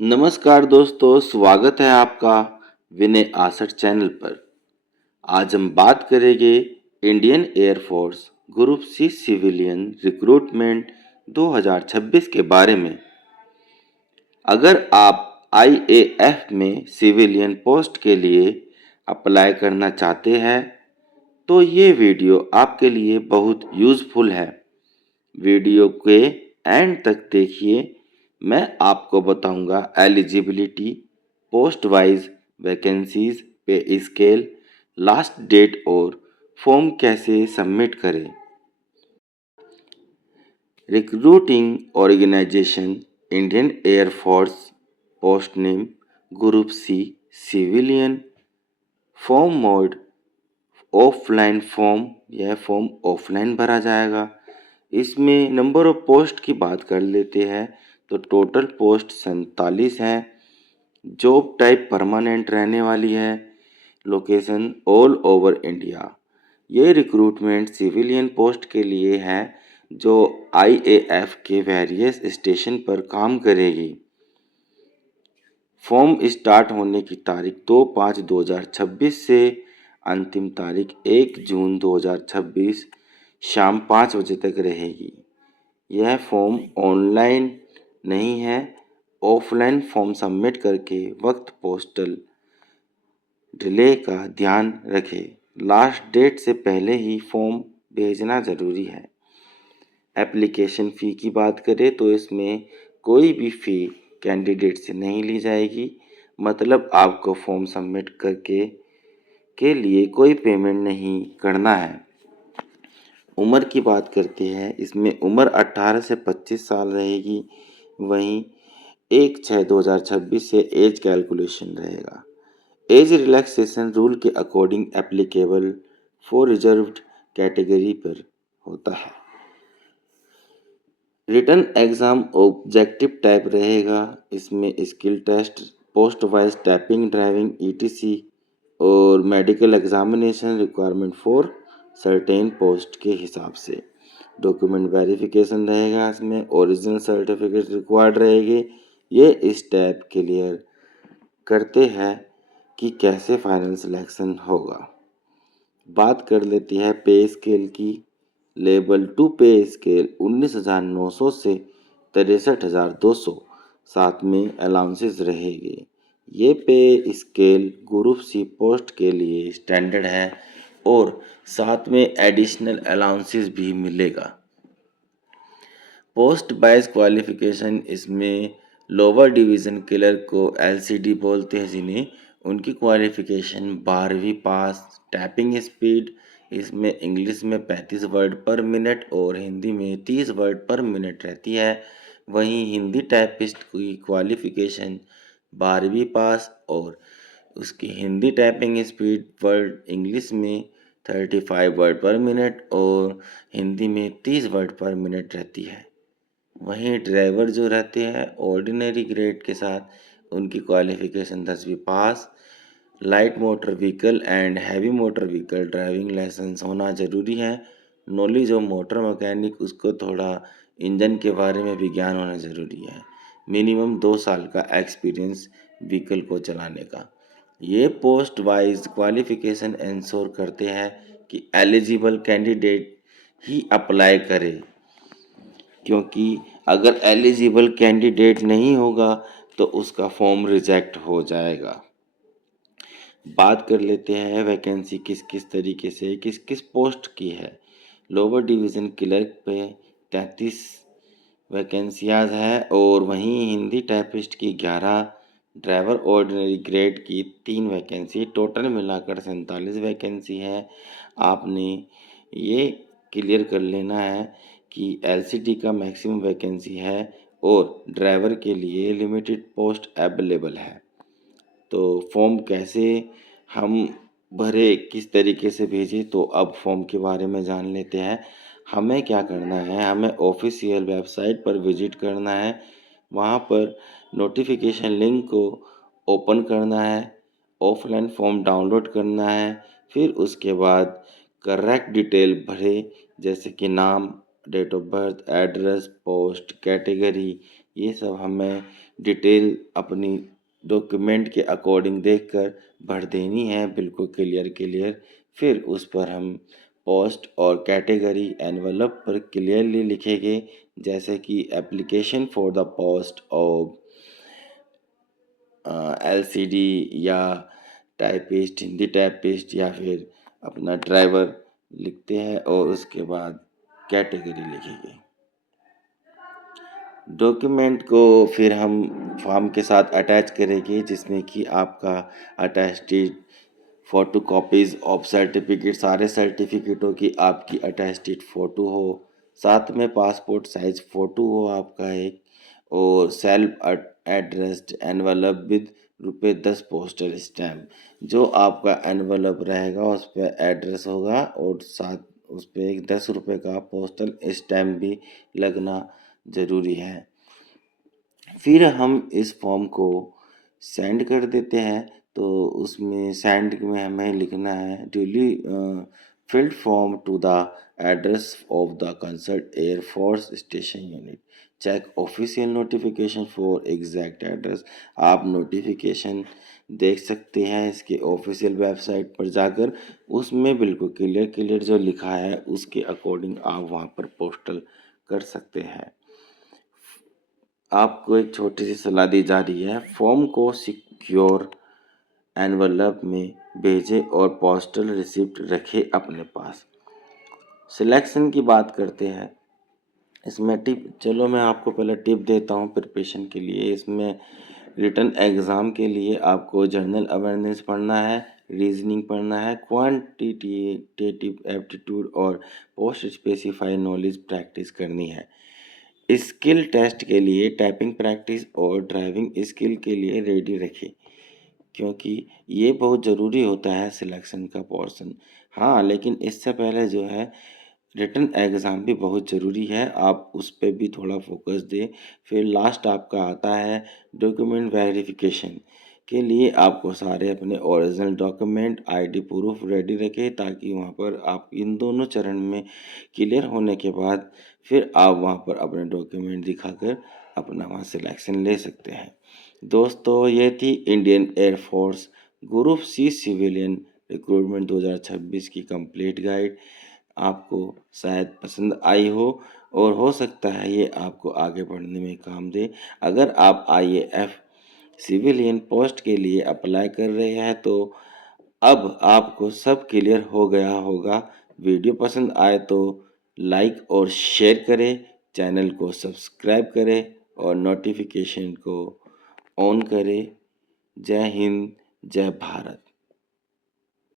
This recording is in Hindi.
नमस्कार दोस्तों, स्वागत है आपका विनय आसट चैनल पर। आज हम बात करेंगे Indian Air Force group C civilian recruitment 2026 के बारे में। अगर आप आईएएफ में सिविलियन पोस्ट के लिए अप्लाई करना चाहते हैं तो ये वीडियो आपके लिए बहुत यूज़फुल है। वीडियो के एंड तक देखिए। मैं आपको बताऊंगा eligibility, post wise vacancies, pay scale, last date और फॉर्म कैसे सबमिट करें। Recruiting organisation Indian Air Force, post name group C civilian, form mode offline form, यह फॉर्म ऑफलाइन भरा जाएगा। इसमें नंबर ऑफ पोस्ट की बात कर लेते हैं तो टोटल पोस्ट 47 हैं। जॉब टाइप परमानेंट रहने वाली है। Location all over India. ये रिक्रूटमेंट सिविलियन पोस्ट के लिए है जो आईएएफ के वेरियस स्टेशन पर काम करेगी। फॉर्म स्टार्ट होने की तारीख 2/5/2026 से अंतिम तारीख 1 जून 2026 शाम 5 बजे तक रहेगी। यह फॉर्म ऑनलाइन नहीं है, ऑफलाइन फॉर्म सबमिट करके वक्त पोस्टल डिले का ध्यान रखें। लास्ट डेट से पहले ही फॉर्म भेजना ज़रूरी है। एप्लीकेशन फ़ी की बात करें तो इसमें कोई भी फ़ी कैंडिडेट से नहीं ली जाएगी, मतलब आपको फॉर्म सबमिट करके के लिए कोई पेमेंट नहीं करना है। उम्र की बात करते हैं, इसमें उम्र 18 से 25 साल रहेगी। वहीं 1/6/2026 से एज कैलकुलेशन रहेगा। एज रिलैक्सेशन रूल के according applicable for reserved category पर होता है। रिटन एग्ज़ाम ऑब्जेक्टिव टाइप रहेगा। इसमें skill test, post wise typing, driving ETC और medical examination requirement for certain post के हिसाब से। डॉक्यूमेंट वेरिफिकेशन रहेगा। इसमें ओरिजिनल सर्टिफिकेट रिक्वायर्ड रहेगी। ये स्टेप क्लियर करते हैं कि कैसे फाइनल सिलेक्शन होगा। बात कर लेती है पे स्केल की। लेवल 2 पे स्केल 19,900 से 63,200, साथ में अलाउंसेस रहेंगे। ये पे स्केल ग्रुप सी पोस्ट के लिए स्टैंडर्ड है और साथ में एडिशनल अलाउंसेस भी मिलेगा। पोस्ट वाइज क्वालिफिकेशन, इसमें लोअर डिवीज़न क्लर्क को एलसीडी बोलते हैं जिन्हें, उनकी क्वालिफिकेशन 12वीं पास। टाइपिंग स्पीड, इसमें इंग्लिश में 35 वर्ड पर मिनट और हिंदी में 30 वर्ड पर मिनट रहती है। वहीं हिंदी टाइपिस्ट की क्वालिफिकेशन 12वीं पास और उसकी Hindi typing speed word English में 35 वर्ड पर मिनट और हिंदी में 30 वर्ड पर मिनट रहती है। वहीं ड्राइवर जो रहते हैं ऑर्डिनरी ग्रेड के साथ, उनकी क्वालिफिकेशन 10वीं पास। Light motor vehicle and heavy motor vehicle driving licence होना ज़रूरी है। नॉलेज ऑफ मोटर मैकेनिक, उसको थोड़ा इंजन के बारे में भी ज्ञान होना ज़रूरी है। मिनिमम 2 साल का एक्सपीरियंस व्हीकल को चलाने का। ये पोस्ट वाइज क्वालिफिकेशन इंश्योर करते हैं कि एलिजिबल कैंडिडेट ही अप्लाई करे, क्योंकि अगर एलिजिबल कैंडिडेट नहीं होगा तो उसका फॉर्म रिजेक्ट हो जाएगा। बात कर लेते हैं वैकेंसी किस किस तरीके से किस किस पोस्ट की है। लोअर डिवीज़न क्लर्क पे 33 वैकेंसियाँ हैं और वहीं हिंदी टाइपिस्ट की 11, ड्राइवर ऑर्डिनरी ग्रेड की 3 वैकेंसी, टोटल मिलाकर 47 वैकेंसी है। आपने ये क्लियर कर लेना है कि एलसीडी का मैक्सिमम वैकेंसी है और ड्राइवर के लिए लिमिटेड पोस्ट अवेलेबल है। तो फॉर्म कैसे हम भरे, किस तरीके से भेजें, तो अब फॉर्म के बारे में जान लेते हैं। हमें क्या करना है, हमें ऑफिशियल वेबसाइट पर विजिट करना है। वहाँ पर नोटिफिकेशन लिंक को ओपन करना है, ऑफलाइन फॉर्म डाउनलोड करना है। फिर उसके बाद करेक्ट डिटेल भरे, जैसे कि नाम, date of birth, address, post, category, ये सब हमें डिटेल अपनी डॉक्यूमेंट के अकॉर्डिंग देखकर भर देनी है, बिल्कुल क्लियर क्लियर। फिर उस पर हम पोस्ट और कैटेगरी एनवलप पर क्लियरली लिखेंगे, जैसे कि application for the post of LCD, या टाइपिस्ट, हिंदी टाइपिस्ट, या फिर अपना ड्राइवर लिखते हैं और उसके बाद कैटेगरी लिखेंगे। डॉक्यूमेंट को फिर हम फॉर्म के साथ अटैच करेंगे, जिसमें कि आपका attested photo copies of certificate, सारे सर्टिफिकेटों की आपकी अटेस्टेड फ़ोटो हो, साथ में पासपोर्ट साइज़ फ़ोटो हो आपका एक, और self addressed envelope with ₹10 postal stamp. जो आपका एनवलप रहेगा उस पर एड्रेस होगा और साथ उस पर एक ₹10 का पोस्टल स्टैम्प भी लगना ज़रूरी है। फिर हम इस फॉर्म को सेंड कर देते हैं, तो उसमें सेंड में हमें लिखना है duly filled form to the address of the concerned Air Force station unit, check official notification for exact address. आप नोटिफिकेशन देख सकते हैं इसके ऑफिशियल वेबसाइट पर जाकर, उसमें बिल्कुल क्लियर क्लियर जो लिखा है उसके अकॉर्डिंग आप वहाँ पर पोस्टल कर सकते हैं। आपको एक छोटी सी सलाह दी जा रही है, फॉर्म को सिक्योर एनवलप में भेजें और पोस्टल रिसिप्ट रखें अपने पास। सिलेक्शन की बात करते हैं, इसमें टिप, चलो मैं आपको पहले टिप देता हूँ प्रिपरेशन के लिए। इसमें रिटन एग्ज़ाम के लिए आपको जनरल अवेयरनेस पढ़ना है, रीजनिंग पढ़ना है, क्वांटिटेटिव एप्टीट्यूड और पोस्ट स्पेसिफाई नॉलेज प्रैक्टिस करनी है। स्किल टेस्ट के लिए टाइपिंग प्रैक्टिस और ड्राइविंग स्किल के लिए रेडी रखें, क्योंकि ये बहुत ज़रूरी होता है सिलेक्शन का पोर्शन। हाँ, लेकिन इससे पहले जो है रिटन एग्ज़ाम भी बहुत ज़रूरी है, आप उस पे भी थोड़ा फोकस दें। फिर लास्ट आपका आता है डॉक्यूमेंट वेरिफिकेशन के लिए, आपको सारे अपने original document, ID proof ready रखें, ताकि वहाँ पर आप इन दोनों चरण में क्लियर होने के बाद फिर आप वहाँ पर अपने डॉक्यूमेंट दिखाकर अपना वहाँ सिलेक्शन ले सकते हैं। दोस्तों, ये थी Indian Air Force group C civilian recruitment 2026 की कंप्लीट गाइड। आपको शायद पसंद आई हो, और हो सकता है ये आपको आगे बढ़ने में काम दे। अगर आप आईएएफ सिविलियन पोस्ट के लिए अप्लाई कर रहे हैं तो अब आपको सब क्लियर हो गया होगा। वीडियो पसंद आए तो लाइक और शेयर करें, चैनल को सब्सक्राइब करें और नोटिफिकेशन को ऑन करें। जय हिंद, जय भारत।